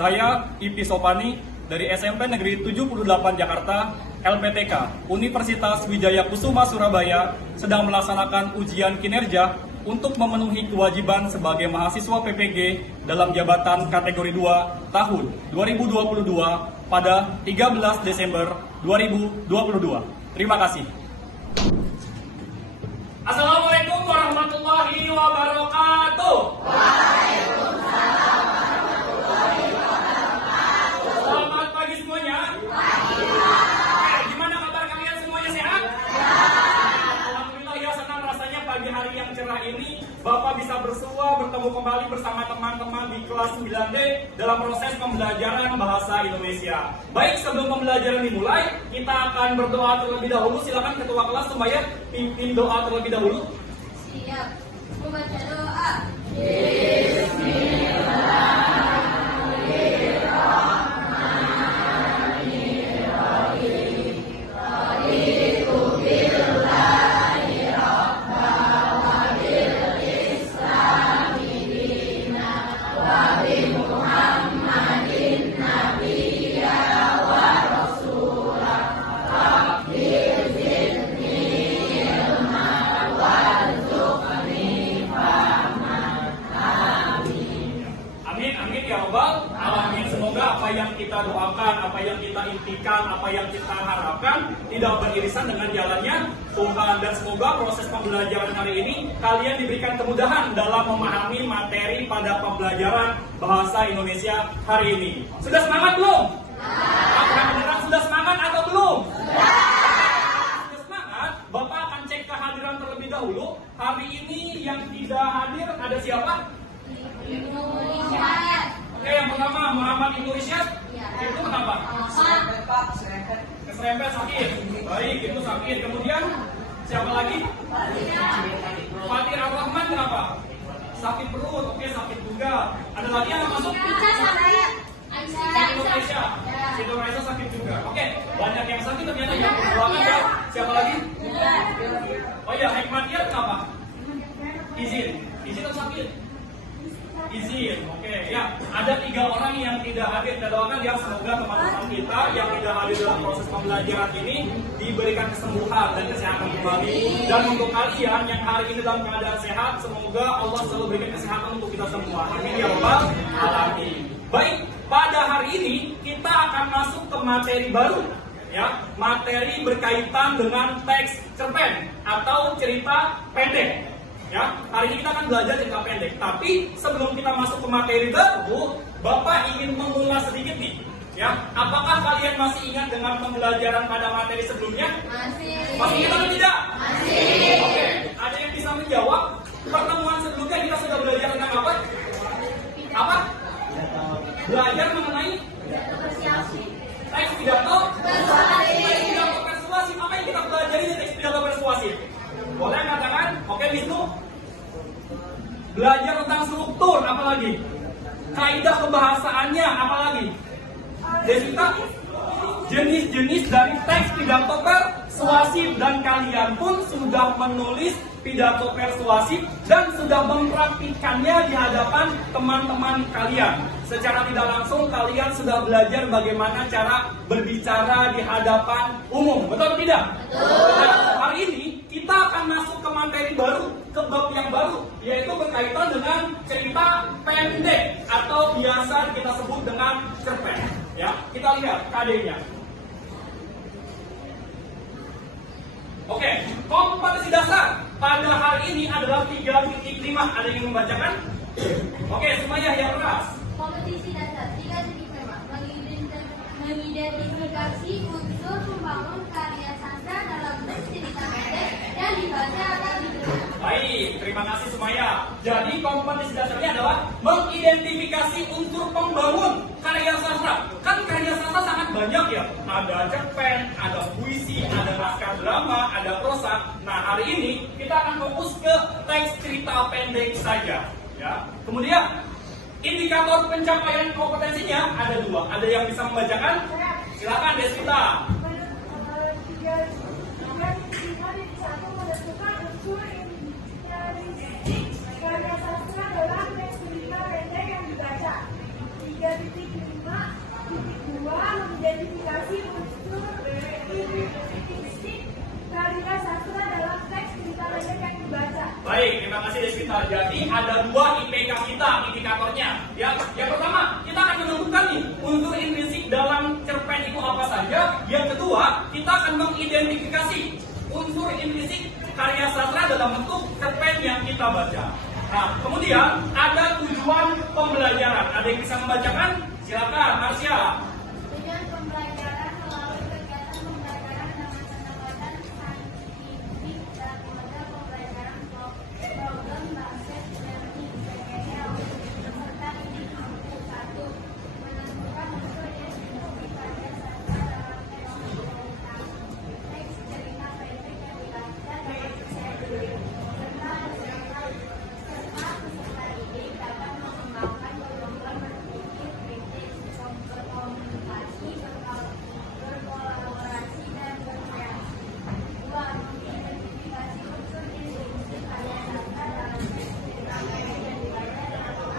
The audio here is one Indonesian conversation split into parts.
Saya Ipi Sopani dari SMP Negeri 78 Jakarta, LPTK, Universitas Wijaya Kusuma Surabaya, sedang melaksanakan ujian kinerja untuk memenuhi kewajiban sebagai mahasiswa PPG dalam jabatan kategori 2 tahun 2022 pada 13 Desember 2022. Terima kasih. Assalamualaikum warahmatullahi wabarakatuh. Selamat pagi semuanya. Gimana kabar kalian semuanya, sehat? Alhamdulillah ya, senang rasanya pagi hari yang cerah ini Bapak bisa bersua bertemu kembali bersama teman-teman di kelas 9D dalam proses pembelajaran bahasa Indonesia. Baik, sebelum pembelajaran dimulai, kita akan berdoa terlebih dahulu. Silakan ketua kelas Sembaya pimpin doa terlebih dahulu. Siap. Membaca doa. Semoga apa yang kita doakan, apa yang kita impikan, apa yang kita harapkan tidak beririsan dengan jalannya Tuhan. Dan semoga proses pembelajaran hari ini kalian diberikan kemudahan dalam memahami materi pada pembelajaran bahasa Indonesia hari ini. Sudah semangat belum? Sudah semangat atau belum? Sudah semangat? Bapak akan cek kehadiran terlebih dahulu. Hari ini yang tidak hadir ada siapa? Oke, yang pertama Muhammad Ibnu Isyad. Itu kenapa? Keserempet sakit. Baik, itu sakit. Kemudian siapa lagi? Fatir Ar-Rahman kenapa? Sakit perut. Oke, sakit juga. Ada lagi yang masuk? Aisyah. Siti Aisyah sakit juga. Oke, banyak yang sakit ternyata ya. Ruangan ya. Siapa lagi? Oh ya, Hikmatiar kenapa? Izin atau sakit? Izin, oke. Ya, ada 3 orang yang tidak hadir. Kita doakan ya, semoga teman-teman kita yang tidak hadir dalam proses pembelajaran ini diberikan kesembuhan dan kesehatan kembali. Dan untuk kalian yang hari ini dalam keadaan sehat, semoga Allah selalu berikan kesehatan untuk kita semua. Amin ya rabbal alamin. Baik, pada hari ini kita akan masuk ke materi baru. Ya, materi berkaitan dengan teks cerpen atau cerita pendek. Ya, hari ini kita akan belajar cerita pendek. Tapi sebelum kita masuk ke materi baru, Bapak ingin mengulas sedikit nih. Ya, apakah kalian masih ingat dengan pembelajaran pada materi sebelumnya? Masih ingat atau tidak? Masih. Oke, ada yang bisa menjawab? Pertemuan sebelumnya kita sudah belajar tentang apa? Apa? Belajar mengenai teks pidato persuasif. Apa yang kita pelajari di teks pidato persuasif? Boleh katakan? Oke, Wisnu. Belajar tentang struktur, apalagi? Kaidah kebahasaannya, apalagi? Desita? Jenis-jenis dari teks pidato persuasif. Dan kalian pun sudah menulis pidato persuasif dan sudah mempraktikannya di hadapan teman-teman kalian. Secara tidak langsung kalian sudah belajar bagaimana cara berbicara di hadapan umum. Betul atau tidak? Betul. Nah, hari ini kita akan masuk ke materi baru, ke bab yang baru, yaitu berkaitan dengan cerita pendek atau biasa kita sebut dengan cerpen. Ya, kita lihat KD-nya. Oke, kompetensi dasar pada hari ini adalah 3.5. Ada yang membacakan? Oke, semuanya yang keras. Kompetisi dasar 3.5 mengidentifikasi unsur membangun karya sastra dalam bentuk cerita pendek yang dibaca atau didengar. Baik, terima kasih Sumaya. Jadi kompetensi dasarnya adalah mengidentifikasi unsur pembangun karya sastra. Kan karya sastra sangat banyak ya. Ada cerpen, ada puisi, ada naskah drama, ada prosa. Nah, hari ini kita akan fokus ke teks cerita pendek saja. Ya. Kemudian indikator pencapaian kompetensinya ada 2. Ada yang bisa membacakan? Silakan Desita. Karya sastra dalam teks cerita pendek yang dibaca. 3.5 Deswita. Jadi ada dua IPK kita indikatornya. Ya, yang pertama kita akan menentukan nih unsur intrinsik dalam cerpen itu apa saja. Yang kedua kita akan mengidentifikasi unsur intrinsik karya sastra dalam bentuk cerpen yang kita baca. Nah, kemudian ada tujuan pembelajaran. Ada yang bisa membacakan? Silakan, Marsha. Tujuan pembelajaran melalui kegiatan pembelajaran dengan pendekatan saintifik dan model pembelajaran problem based learning (PBL) serta ini mampu 1. Menentukan unsur intrinsik karya sastra dalam fenomena teks cerita pendek yang dilakukan dalam seri serta peserta didik dapat mengembangkan kemampuan berpikir kritis, berkomunikasi, berkolaborasi, dan berkreasi. 2. Mengidentifikasi unsur intrinsik karya sastra dalam teks cerita pendek yang dibaca dalam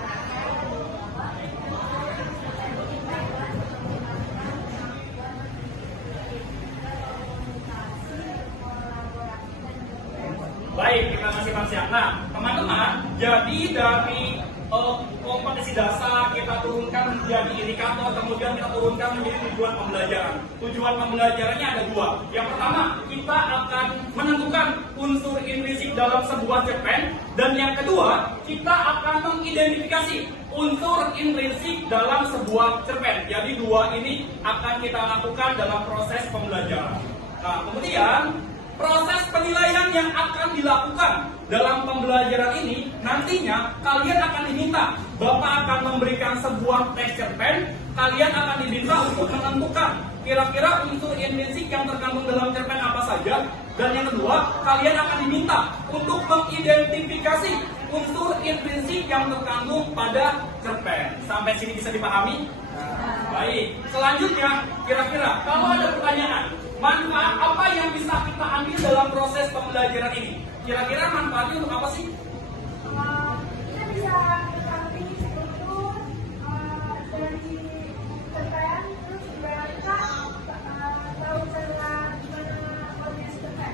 bahasa yang membawa peserta didik dapat mengembangkan kemampuan berpikir kritis, berkomunikasi, berkolaborasi, dan berkreasi. Baik, terima kasih Marsha. Nah, teman-teman, jadi dari kompetensi dasar kita turunkan menjadi indikator, kemudian kita turunkan menjadi tujuan pembelajaran. Tujuan pembelajarannya ada dua. Yang pertama, kita akan menentukan unsur intrinsik dalam sebuah cerpen, dan yang kedua, kita akan mengidentifikasi unsur intrinsik dalam sebuah cerpen. Jadi dua ini akan kita lakukan dalam proses pembelajaran. Nah, kemudian proses penilaian yang akan dilakukan dalam pembelajaran ini nantinya kalian akan diminta, Bapak akan memberikan sebuah teks cerpen, kalian akan diminta untuk menentukan kira-kira unsur intrinsik yang terkandung dalam cerpen apa saja, dan yang kedua kalian akan diminta untuk mengidentifikasi unsur intrinsik yang terkandung pada cerpen. Sampai sini bisa dipahami? Baik, selanjutnya kira-kira kalau ada pertanyaan, manfaat apa yang bisa kita ambil dalam proses pembelajaran ini? Kira-kira manfaatnya untuk apa sih? Kita bisa mengetahui struktur dari cerpen, terus juga kita tahu cara gimana proses cerpen.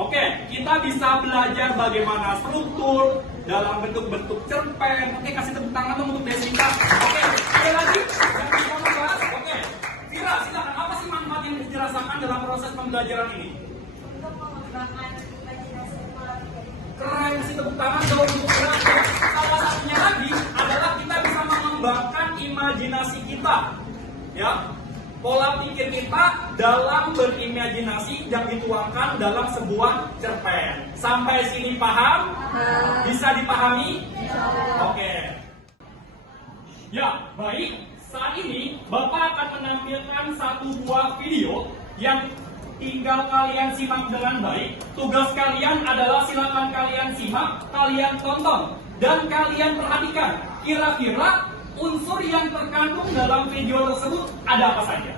Oke, kita bisa belajar bagaimana struktur dalam bentuk-bentuk cerpen. Oke, kasih tepuk tangan dong untuk Deswita. Oke, ada lagi yang bisa membahas? Oke, Vira, silakan. Apa sih manfaat yang dirasakan dalam proses pembelajaran ini? Untuk mengembangkan imajinasi melalui Keren, kasih tepuk tangan dong untuk Vira. Salah satunya lagi adalah kita bisa mengembangkan imajinasi kita, ya. Pola pikir kita dalam berimajinasi yang dituangkan dalam sebuah cerpen. Sampai sini paham? Bisa dipahami? Oke. Ya, baik. Saat ini Bapak akan menampilkan satu buah video yang tinggal kalian simak dengan baik. Tugas kalian adalah silakan kalian simak, kalian tonton, dan kalian perhatikan kira-kira unsur yang terkandung dalam video tersebut ada apa saja.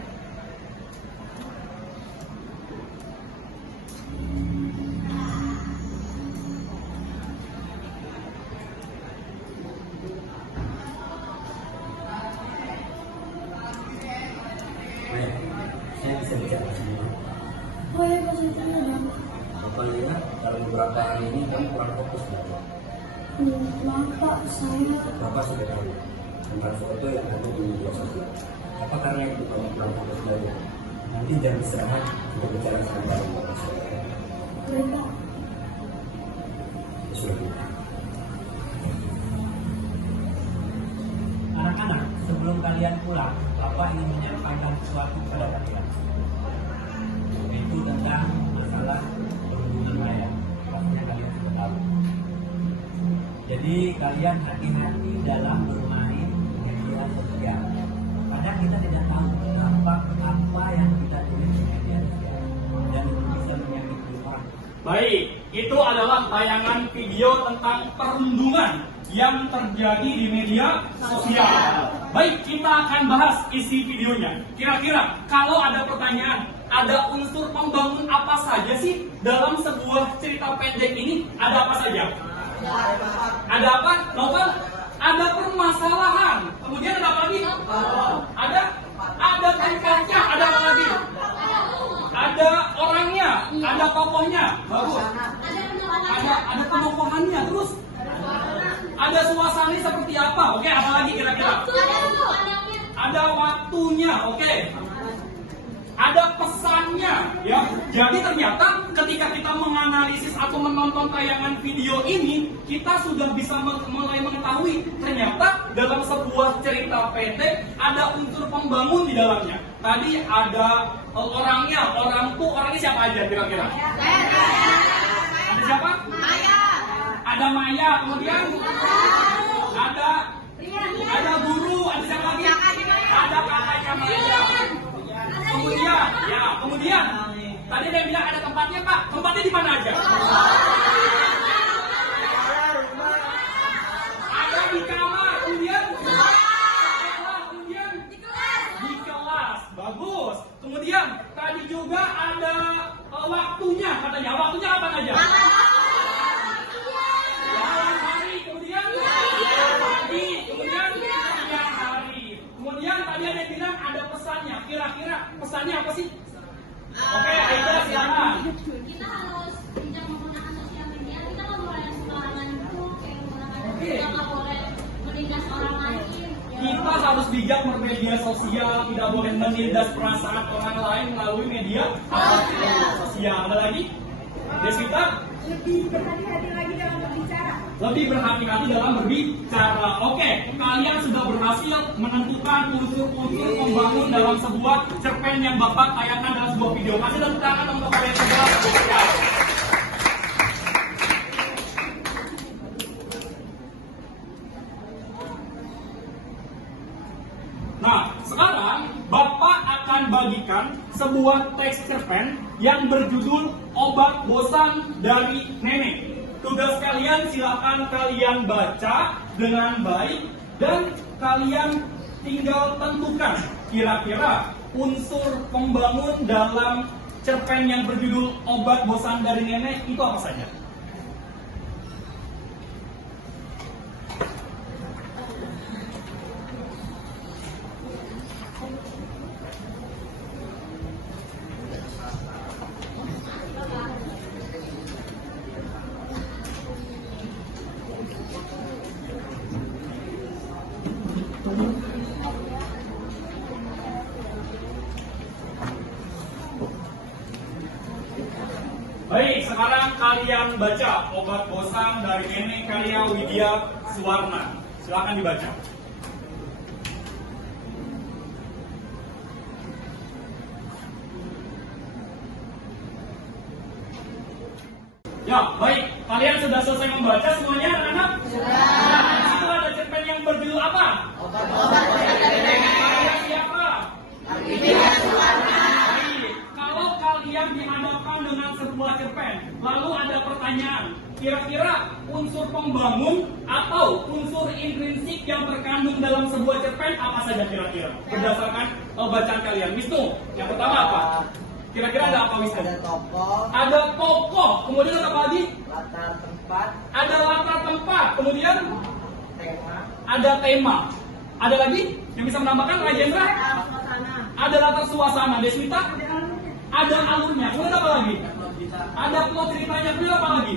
Saya bisa bicara semua. Oh ya, maksudnya dong. Bapak lihat kalau beberapa hari ini kamu kurang fokus belajar. Maaf Pak, saya Bapak sudah tahu tentang foto yang ada di media sosial. Apa karena itu kamu kurang fokus belajar? Nanti jam istirahat kita bicara sebentar dengan Bapak saya. berita. Sudah. Anak-anak, sebelum kalian pulang, Bapak ingin menyampaikan sesuatu kepada kalian. Yaitu tentang masalah perhubungan raya. Pastinya kalian sudah tahu. Jadi kalian hati-hati dalam bermain media sosial. Padahal kita tidak tahu apa yang kita tulis di media sosial, dan itu bisa menyakiti orang. Baik, itu adalah tayangan video tentang perundungan yang terjadi di media sosial. Baik, kita akan bahas isi videonya. Kira-kira kalau ada pertanyaan, ada unsur pembangun apa saja sih dalam sebuah cerita pendek ini? Ada apa saja? Ada apa? Novel? Ada permasalahan. Kemudian ada apa lagi? Ada tingkatnya. Ada apa lagi? Ada orangnya. Ada tokohnya. Bagus. Ada penokohannya. Terus Ada suasananya seperti apa? Oke, apa lagi kira-kira? Ada waktunya, oke. Ada pesannya, ya. Jadi ternyata ketika kita menganalisis atau menonton tayangan video ini, kita sudah bisa mulai mengetahui ternyata dalam sebuah cerita pendek ada unsur pembangun di dalamnya. Tadi ada orangnya, orangnya siapa aja kira-kira? Ada siapa? Ada Maya, kemudian ada guru, ada siapa lagi? Ada kakaknya Maya. Kemudian tadi dia bilang ada tempatnya, Pak. Tempatnya di mana aja? Ada di kamar, kemudian di kelas. Bagus. Kemudian tadi juga ada waktunya katanya. Waktunya kapan aja? Malam hari, kemudian pagi, kemudian siang hari. Kemudian tadi ada yang bilang ada pesannya. Kira-kira pesannya apa sih? Oke, Aida silakan. Kita harus bijak menggunakan sosial media. Kita nggak boleh sembarangan itu kayak menggunakan Oke. kita nggak boleh menindas orang lain. Kita harus bijak bermedia sosial, tidak boleh menindas perasaan orang lain melalui media sosial. Ada lagi? Deswita? Lebih berhati-hati lagi dalam berbicara. Lebih berhati-hati dalam berbicara. Oke, kalian sudah berhasil menentukan unsur-unsur pembangun dalam sebuah cerpen yang Bapak tayangkan dalam sebuah video. Kasih tepuk tangan untuk kalian semua. Nah, sekarang Bapak akan bagikan sebuah teks cerpen yang berjudul Obat Bosan dari Nenek. Tugas kalian silakan kalian baca dengan baik dan kalian tinggal tentukan kira-kira unsur pembangun dalam cerpen yang berjudul Obat Bosan dari Nenek itu apa saja. Baik, sekarang kalian baca Obat Bosan dari Nenek karya Widya Suwarna. Silakan dibaca. Ya, baik. Kalian sudah selesai membaca semuanya, anak-anak? Sudah. Nah, di situ ada cerpen yang berjudul apa? Obat Bosan dari Nenek. Karya siapa? Widya Suwarna. Baik. Kalau kalian dihadapkan dengan sebuah cerpen, lalu ada pertanyaan, kira-kira unsur pembangun atau unsur intrinsik yang terkandung dalam sebuah cerpen apa saja kira-kira? Berdasarkan bacaan kalian. Wisnu, yang pertama apa? Kira-kira ada apa, Wisnu? Ada tokoh, Ada tokoh, kemudian ada apa lagi? latar tempat, Ada latar tempat, kemudian tema, ada tema. Ada lagi yang bisa menambahkan, Rajendra? Ada latar suasana. Deswita? Ada alurnya. Kemudian apa lagi? Ada plot ceritanya. Kemudian apa lagi?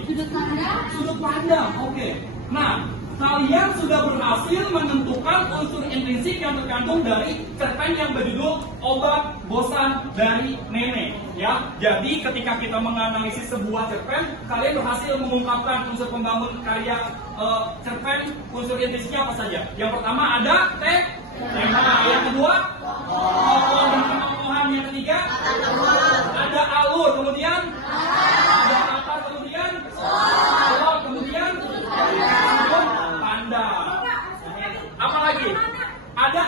Sudut pandang. Oke. Nah, kalian sudah berhasil menentukan unsur intrinsik yang terkandung dari cerpen yang berjudul Obat Bosan dari Nenek. Ya, jadi ketika kita menganalisis sebuah cerpen, kalian berhasil mengungkapkan unsur pembangun karya cerpen, unsur intrinsiknya apa saja. Yang pertama ada tema. Yang kedua, tokoh dan tokohan. Yang ketiga, ada alur. Kemudian ada latar. Kemudian plot. Kemudian pandang. Apa lagi? Ada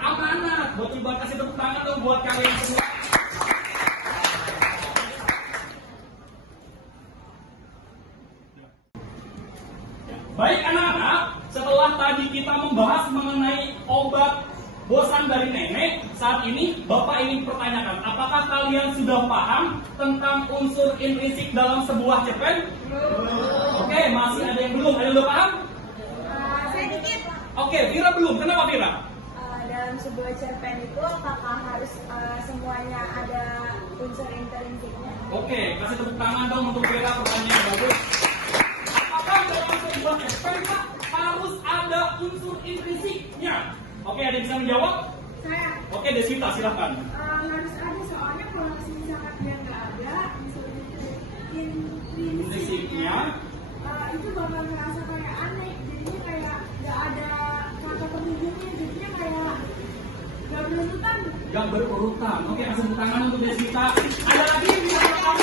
amanat. Coba kasih tepuk tangan dong buat kalian semua. Baik anak-anak, setelah tadi kita membahas mengenai obat bosan dari nenek, saat ini Bapak ingin pertanyakan, apakah kalian sudah paham tentang unsur intrinsik dalam sebuah cerpen? Oke, masih ada yang belum. Ada yang udah paham? Saya dikit. Oke, Vira belum. Kenapa Vira? Dalam sebuah cerpen itu apakah harus semuanya ada unsur intrinsiknya? Oke, kasih tepuk tangan dong untuk Vira, pertanyaan yang bagus. Apakah dalam sebuah cerpen Pak, harus ada unsur intrinsiknya? Oke, ada yang bisa menjawab? Saya Oke, Deswita silahkan. harus ada, soalnya kalau misalkan dia nggak ada unsur intrinsiknya, Intrinsiknya. itu bakal ngerasa kayak aneh, jadinya kayak nggak ada kata penunjuknya, jadinya kayak nggak berurutan. Yang berurutan. Oke, kasih tepuk tangan untuk Deswita. Ada lagi yang bisa menjawab?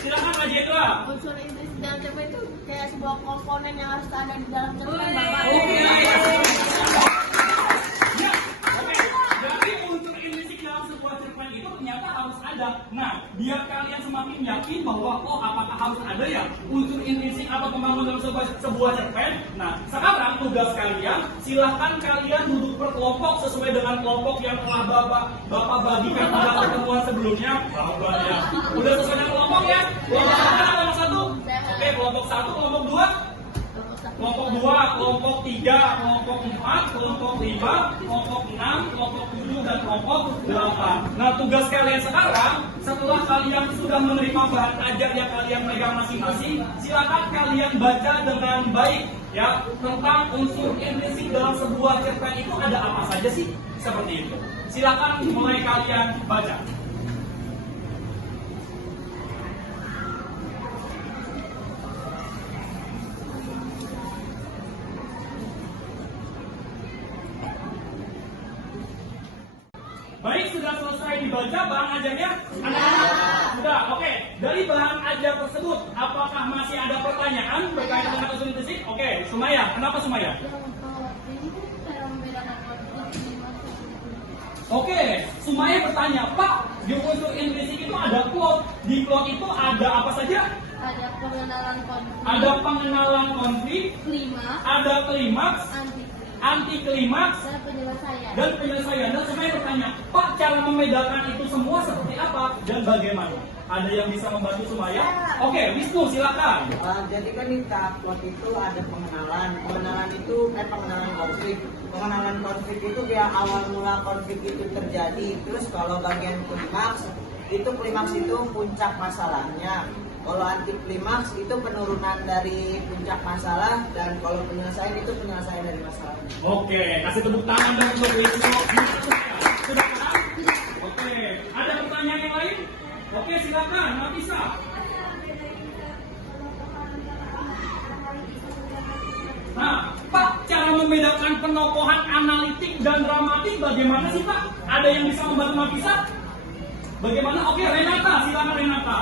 Silakan Mbak Jedra. Unsur intrinsik dalam cerpen itu kayak sebuah komponen yang harus ada di dalam cerpen, Bapak. Oke. Ya, oke. Jadi unsur intrinsik dalam sebuah cerpen itu ternyata harus ada. Nah, biar kalian semakin yakin bahwa apakah harus ada ya unsur intrinsik atau pembangun dalam sebuah cerpen. Nah, sekarang tugas kalian, silahkan kalian duduk berkelompok sesuai dengan kelompok yang telah Bapak bagikan pada pertemuan sebelumnya. Ya. Udah sesuai dengan kelompok ya? Kelompok kelompok 1? Oke, kelompok 1, kelompok 2? Kelompok 2, kelompok 3, kelompok 4, kelompok 5, kelompok 6, kelompok 7, dan kelompok 8. Nah, tugas kalian sekarang, setelah kalian sudah menerima bahan ajar yang kalian pegang masing-masing, silakan kalian baca dengan baik ya tentang unsur intrinsik dalam sebuah cerpen itu ada apa saja sih? Seperti itu. Silakan mulai kalian baca. Baik, sudah selesai dibaca bahan ajarnya? Anak-anak? Sudah, oke. Dari bahan ajar tersebut, apakah masih ada pertanyaan berkaitan dengan unsur intrinsik? Oke, Sumaya, kenapa Sumaya? Oke, Sumaya bertanya, Pak, di unsur intrinsik itu ada plot. Di plot itu ada apa saja? Ada pengenalan konflik, Ada pengenalan konflik, ada klimaks, anti klimaks, dan penyelesaian. Dan Sumaya bertanya, Pak, cara membedakan itu semua seperti apa dan bagaimana? Ada yang bisa membantu Sumaya? Oke, Wisnu silakan. Jadi kan di tahap plot itu ada pengenalan itu pengenalan konflik. Pengenalan konflik itu dia awal mula konflik itu terjadi. Terus kalau bagian klimaks itu puncak masalahnya. Kalau anti klimaks itu penurunan dari puncak masalah, dan kalau penyelesaian itu penyelesaian dari masalah. Oke, kasih tepuk tangan dong untuk Wisnu. Sudah paham? Oke, ada pertanyaan yang lain? Oke, silakan, Nafisa. Nah, Pak, cara membedakan penokohan analitik dan dramatik bagaimana sih, Pak? Ada yang bisa membantu Nafisa? Bagaimana? Oke, Renata, silakan Renata.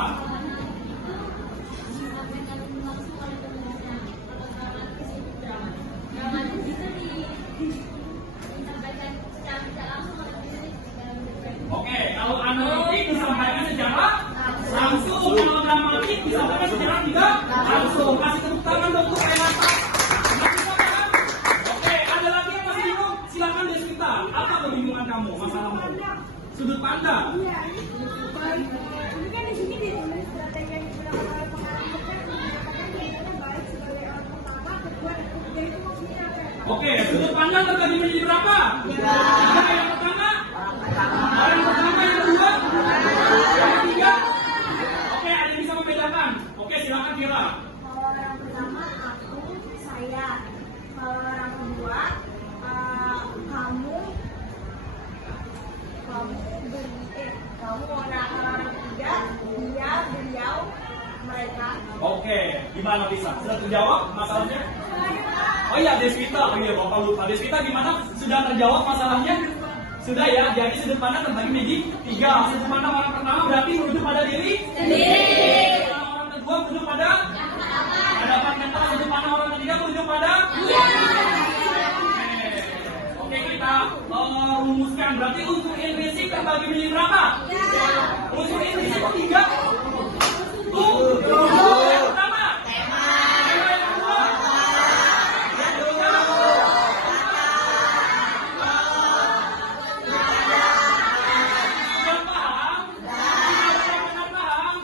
Oke, kalau analitik disampaikan secara langsung, kalau dramatik disampaikan secara tidak langsung. Kasih tepuk tangan dong untuk Renata. Oke, ada lagi yang masih bingung? Silakan Deswita. Apa kebingungan kamu, masalahmu? Sudut pandang. Iya, ini kan di sini ditulis strategi yang digunakan oleh pengarang cerpen menyatakan kelihatannya baik sebagai orang pertama, kedua, dan ketiga itu maksudnya apa ya, Pak? Oke, sudut pandang terbagi menjadi berapa? Oke, yang pertama? Orang pertama, yang kedua? Yang ketiga? Oke, ada yang bisa membedakan? Oke, silakan Kira. Kalau orang pertama aku, saya. Kalau orang kedua, kamu, nah kalau orang ketiga, dia, beliau, mereka. Oke, gimana bisa? Sudah terjawab masalahnya? Oh iya, Deswita. Oh iya, Bapak lupa. Deswita gimana? Sudah terjawab masalahnya? Sudah ya, jadi sudut pandang terbagi menjadi 3. Sudut pandang orang pertama berarti merujuk pada diri sendiri. Orang kedua merujuk pada hadapan mental. Sudut pandang orang ketiga merujuk pada Oke, kita rumuskan. Berarti unsur intrinsik terbagi menjadi berapa? Unsur intrinsik 3. Yang pertama. Yang kedua. Yang ketiga. Sudah paham? Benar-benar paham?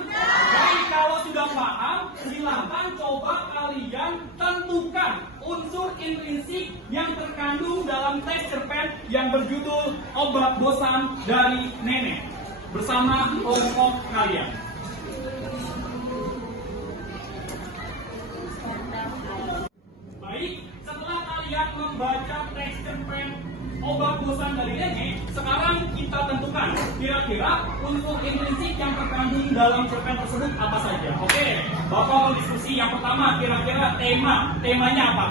Baik, kalau sudah paham, silakan coba kalian tentukan unsur intrinsik yang terkandung dalam teks cerpen yang berjudul Obat Bosan dari Nenek bersama kelompok kalian. Baik, setelah membaca teks cerpen obat bosan dari Denge, sekarang kita tentukan kira-kira unsur intrinsik yang terkandung dalam cerpen tersebut apa saja. Oke, Bapak berdiskusi. Yang pertama, kira-kira temanya apa?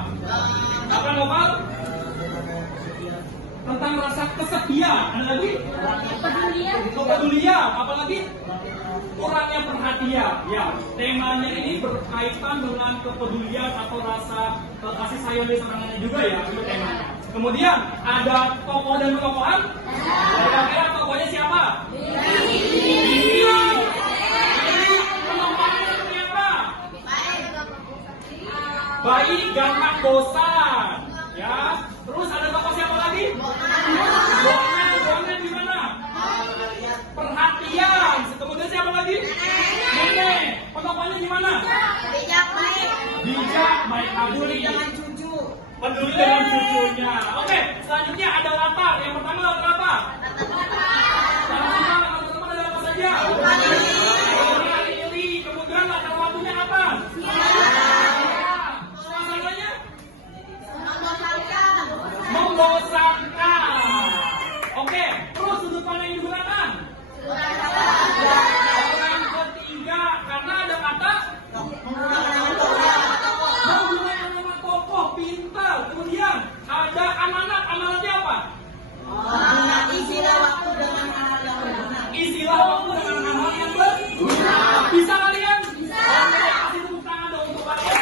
Apa Bapak? Tentang rasa kesetia. Ada lagi? Kepedulian. Apa lagi? Kurangnya perhatian. Ya, temanya ini berkaitan dengan kepedulian atau rasa kasih sayang dari seorang anak juga ya, itu temanya. Kemudian ada tokoh dan tokohan. Kira-kira tokohnya siapa? Tokohnya seperti apa? Baik, gampang, bosan. Ya. Terus ada tokoh siapa lagi? Buangnya di mana? Perhatian. Kemudian siapa lagi? Nenek. Tokohnya di mana? Bijak, baik, peduli dengan cucu. Peduli dengan cucunya. Oke, selanjutnya ada latar. Yang pertama latar apa? Latar pertama ada apa saja? Lili. Kemudian latar waktunya apa? Suasananya? Membosankan. Oke, terus sudut pandang yang digunakan? Orang ketiga, karena ada kata menggunakan nama tokoh, pintar. Kemudian ada amanat. Amanatnya apa? Isilah waktu dengan hal yang berguna. Isilah waktu dengan hal yang berguna. Bisa kalian? Bisa. Oke, kasih tepuk tangan dong untuk kalian.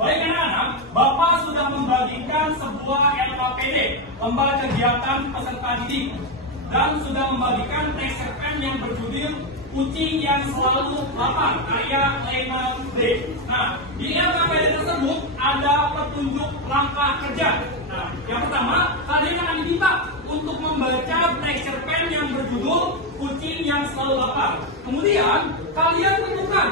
Baik anak-anak, Bapak sudah membagikan sebuah LKPD, lembaga kegiatan peserta didik, dan sudah membagikan teks cerpen yang berjudul Kucing yang Selalu Lapar, karya Lena D. Nah, di LKPD tersebut ada petunjuk langkah kerja. Nah, yang pertama, kalian akan diminta untuk membaca teks cerpen yang berjudul Kucing yang Selalu Lapar. Kemudian, kalian tentukan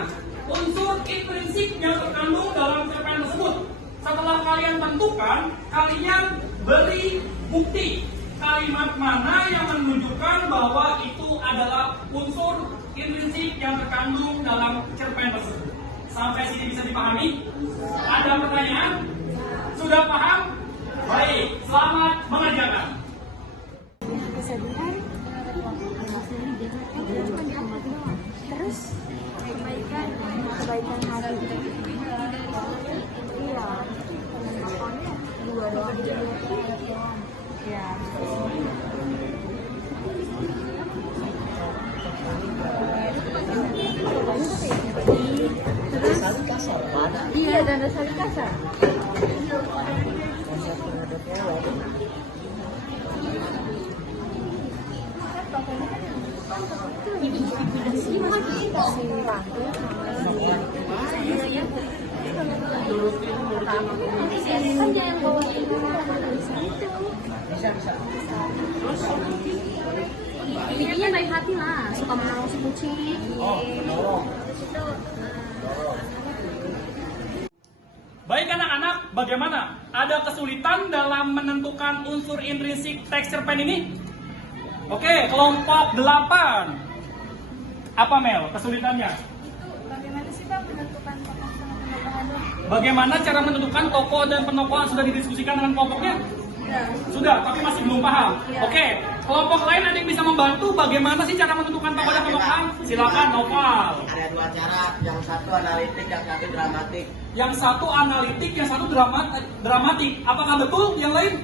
unsur intrinsik yang terkandung dalam cerpen tersebut. Setelah kalian tentukan, kalian beri bukti kalimat mana yang menunjukkan bahwa itu adalah unsur intrinsik yang terkandung dalam cerpen tersebut. Sampai sini bisa dipahami? Ada pertanyaan? Sudah paham? Baik, selamat mengerjakan. Terus kebaikan hati. Iya. Dua doang. Ya. Iya, dan saling kasar. Kan jangan bawa Bikinya baik hati lah, suka menolong si kucing. Baik anak-anak, bagaimana? Ada kesulitan dalam menentukan unsur intrinsik teks cerpen ini? Oke, kelompok 8. Apa Mel kesulitannya? Bagaimana sih Bang menentukan tokoh sama penokohannya? Bagaimana cara menentukan tokoh dan penokohan sudah didiskusikan dengan kelompoknya? Sudah, tapi masih belum paham. Oke, kelompok lain ada yang bisa membantu bagaimana sih cara menentukan tokoh dan penokohan? Silakan, Noval. Ada dua cara, yang satu analitik, yang satu dramatik. Yang satu analitik, yang satu dramatik. Apakah betul yang lain?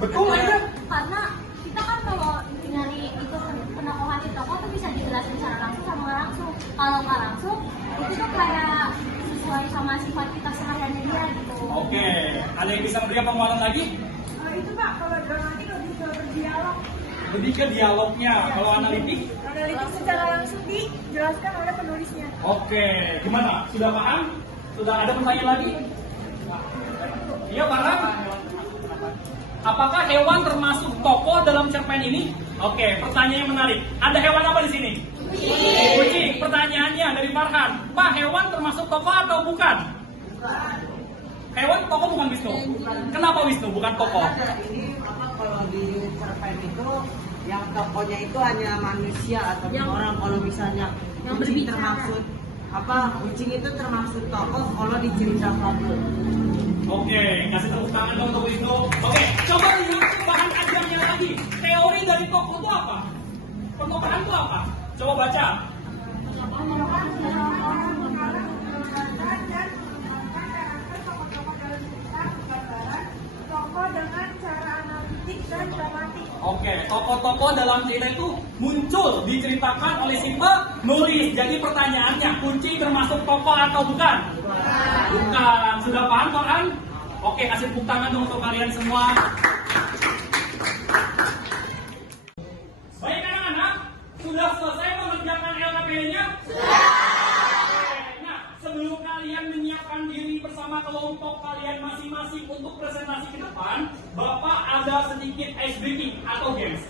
Betul aja. Karena kita kan kalau nyari itu penokohan di tokoh tuh bisa dijelasin secara langsung sama nggak langsung. Kalau nggak langsung, itu tuh kayak sesuai sama sifat kita sehariannya dia gitu. Oke, ada yang bisa memberikan penguatan lagi? Itu Pak, kalau dramatik lebih ke berdialog. Lebih ke dialognya. Kalau analitik? Analitik secara langsung dijelaskan oleh penulisnya. Oke, gimana? Sudah paham? Sudah ada pertanyaan lagi? Iya, Barang? Apakah hewan termasuk tokoh dalam cerpen ini? Oke, pertanyaan yang menarik. Ada hewan apa di sini? Kucing. Pertanyaannya dari Farhan. Pak, hewan termasuk tokoh atau bukan? Hewan tokoh bukan Wisnu. Kenapa Wisnu bukan tokoh? Ini kalau di cerpen itu yang tokohnya itu hanya manusia atau orang. Kalau misalnya yang kucing berbicara. termaksud kucing itu termasuk tokoh kalau di cerita fabel. Oke, kasih tepuk tangan dong untuk Wisnu. Oke, coba lihat bahan ajarnya lagi. Teori dari tokoh itu apa? Penokohan itu apa? Coba baca. tokoh dengan cara analitik dan dramatik. Oke, tokoh-tokoh dalam cerita itu muncul, diceritakan oleh si penulis. Jadi pertanyaannya, kucing termasuk tokoh atau bukan? Bukan. Sudah paham kan? Oke, kasih tepuk tangan dong untuk kalian semua. Baik anak-anak, sudah selesai mengerjakan LKPD-nya? Nah, sebelum kalian menyiapkan diri bersama kelompok kalian masing-masing untuk presentasi ke depan, Bapak ada sedikit ice breaking atau games.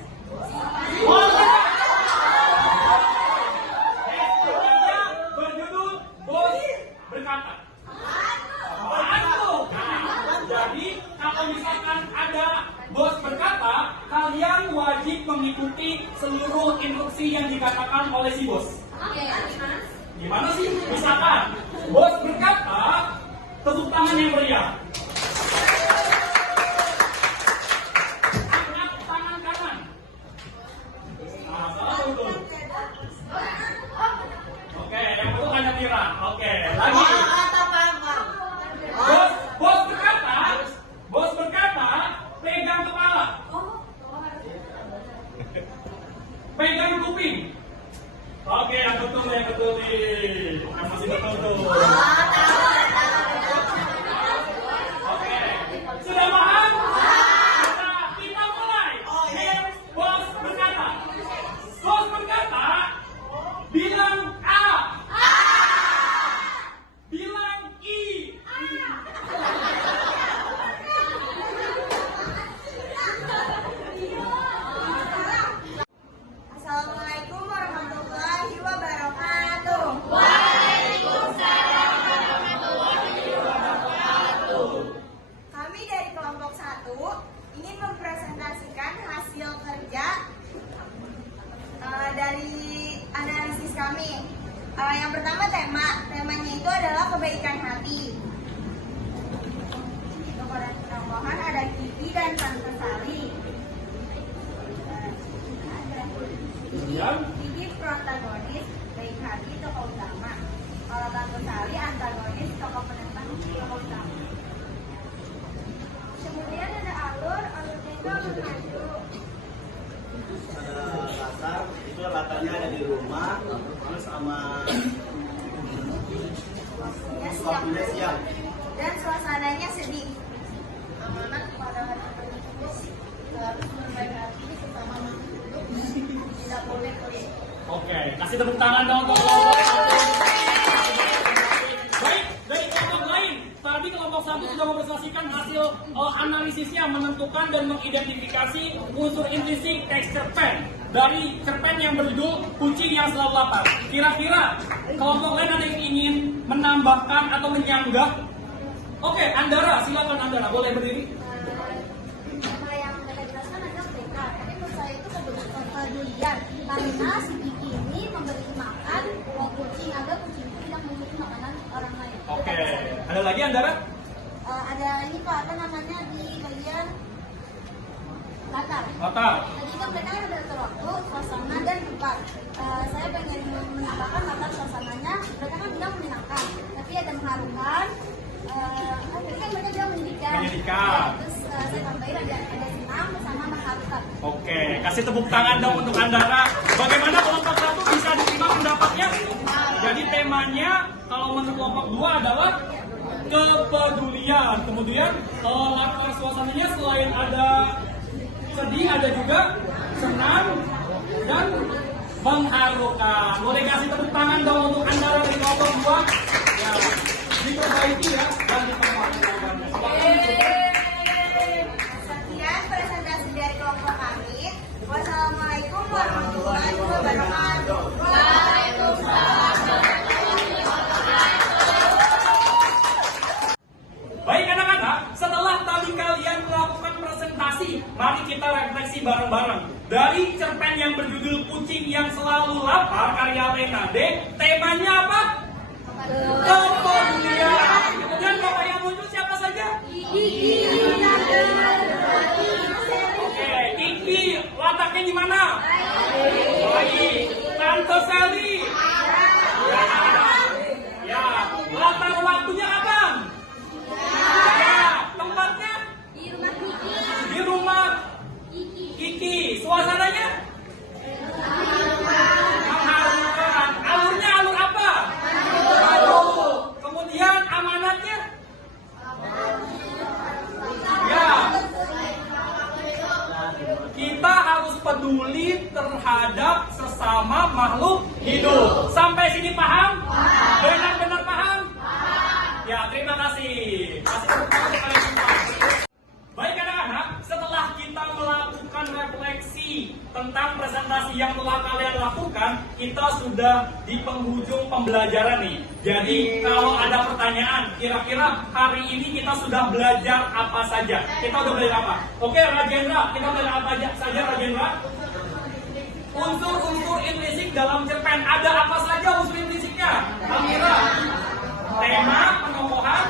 Breakingnya berjudul Bos Berkata. Waduh. Jadi kalau misalkan ada bos berkata, kalian wajib mengikuti seluruh instruksi yang dikatakan oleh si bos. Gimana sih? Misalkan bos berkata, tepuk tangan yang meriah. Angkat tangan kanan. Nah, salah betul. Oke, yang betul hanya Mira. Oke, lagi. Bos berkata, pegang kepala. Pegang kuping. Oke, yang betul nih. Masih betul tuh. Oke, sudah paham? Kita mulai. Bos berkata. Bos berkata, bilang A. Bilang I. Assalamualaikum warahmatullahi wabarakatuh. Kami dari kelompok 1 ingin mempresentasikan hasil kerja dari analisis kami. Yang pertama temanya itu adalah kebaikan hati. Tokoh-tokohan ada Kiki dan Tante Sari. Kiki protagonis, baik hati tokoh utama. Kalau Tante Sari antagonis, tokoh penentang tokoh utama. Kemudian ada alurnya itu mengaju. Ada latar, itu latarnya ada di rumah, sama waktunya siang. Dan suasananya sedih. Amanat pada hari harus berbaik hati, terutama makhluk tidak boleh pelit. Oke, kasih tepuk tangan dong untuk kelompok 1. Baik, dari kelompok lain. Tadi kelompok 1 sudah mempresentasikan hasil analisisnya, menentukan dan mengidentifikasi unsur intrinsik teks cerpen dari cerpen yang berjudul Kucing yang Selalu Lapar. Kira-kira kelompok lain ada yang ingin menambahkan atau menyanggah? Oke, Andara, silakan Andara, boleh berdiri. Nama yang mereka jelaskan adalah PK. Tapi menurut saya itu kepedulian. Karena si Kiki ini memberi makan kucing agar kucing itu tidak memiliki makanan orang lain. Oke, ada lagi Andara? Ada ini Pak, apa namanya di bagian latar. Latar. Tadi kan mereka ada waktu, suasana dan tempat. Saya pengen menambahkan latar suasananya. Mereka kan bilang menyenangkan, tapi ada mengharukan. Tadi kan mereka bilang menyedihkan. Menyedihkan. Terus saya tambahin ada senang bersama mengharukan. Oke, kasih tepuk tangan dong untuk Andara. Bagaimana kelompok 1 bisa diterima pendapatnya? Jadi temanya kalau menurut kelompok 2 adalah kepedulian. Kemudian latar suasananya selain ada sedih, ada juga senang dan mengharukan. Boleh kasih tepuk tangan dong untuk Andara dari kelompok 2. Ya, diperbaiki ya dan diperbaiki. Sekian presentasi dari kelompok kami. Wassalamualaikum warahmatullahi wabarakatuh. Waalaikumsalam. Baik anak-anak, setelah tadi kalian melakukan presentasi, mari kita refleksi bareng-bareng. Dari cerpen yang berjudul Kucing yang Selalu Lapar karya Renade, temanya apa? Kepedulian. Kemudian Bapak yang muncul siapa saja? Oke, Kiki letaknya di mana? Baik. Tante Sally. Ya. Latar waktunya kapan? Ya. Tempatnya? Di rumah Kiki. Suasananya? Mengharukan. Alurnya alur apa? Alur. Kemudian amanatnya? Ya. Kita harus peduli terhadap sesama makhluk hidup. Sampai sini paham? Benar-benar paham? Ya, terima kasih. Kasih tepuk tangan kepada kita. Baik anak-anak, setelah kita melakukan refleksi tentang presentasi yang telah kalian lakukan, kita sudah di penghujung pembelajaran nih. Jadi kalau ada pertanyaan, kira-kira hari ini kita sudah belajar apa saja? Kita udah belajar apa? Oke, Rajendra, kita belajar apa saja, Rajendra? Unsur-unsur implisit dalam cerpen. Ada apa saja unsur implisiknya? Amira, tema, penokohan,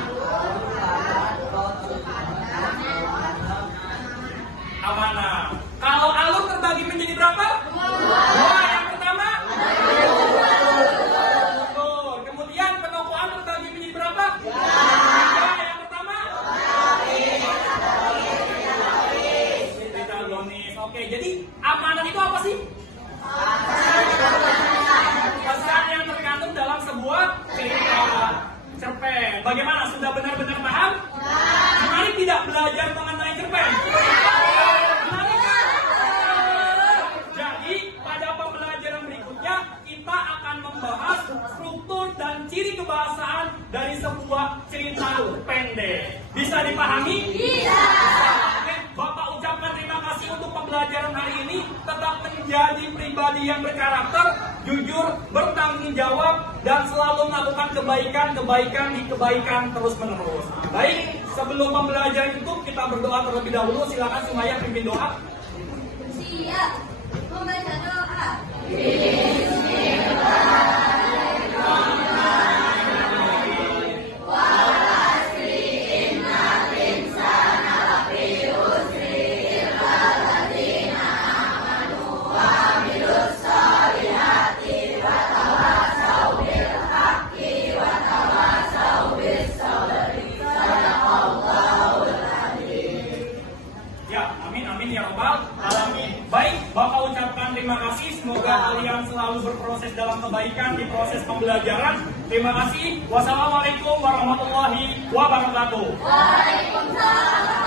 amanah. Kalau alur terbagi menjadi berapa? Dua. Yang pertama? Betul. Kemudian penokohan terbagi menjadi berapa? Tiga. Yang pertama? Protagonis. Oke, jadi amanah itu apa sih? Pesan yang terkandung dalam sebuah cerita cerpen. Bagaimana? Sudah benar-benar paham? Mari tidak belajar mengenai cerpen. Jadi pada pembelajaran berikutnya kita akan membahas struktur dan ciri kebahasaan dari sebuah cerita pendek. Bisa dipahami? Bisa. Oke, Bapak ucapkan terima kasih untuk pembelajaran hari ini. Tetap menjadi pribadi yang berkarakter, jujur, bertanggung jawab, dan selalu melakukan kebaikan terus-menerus. Baik, sebelum pembelajaran itu kita berdoa terlebih dahulu. Silakan Sumaya pimpin doa. Siap. Membaca doa. Ya, amin amin ya rabbal alamin. Baik, Bapak ucapkan terima kasih. Semoga kalian selalu berproses dalam kebaikan di proses pembelajaran. Terima kasih. Wassalamualaikum warahmatullahi wabarakatuh. Waalaikumsalam.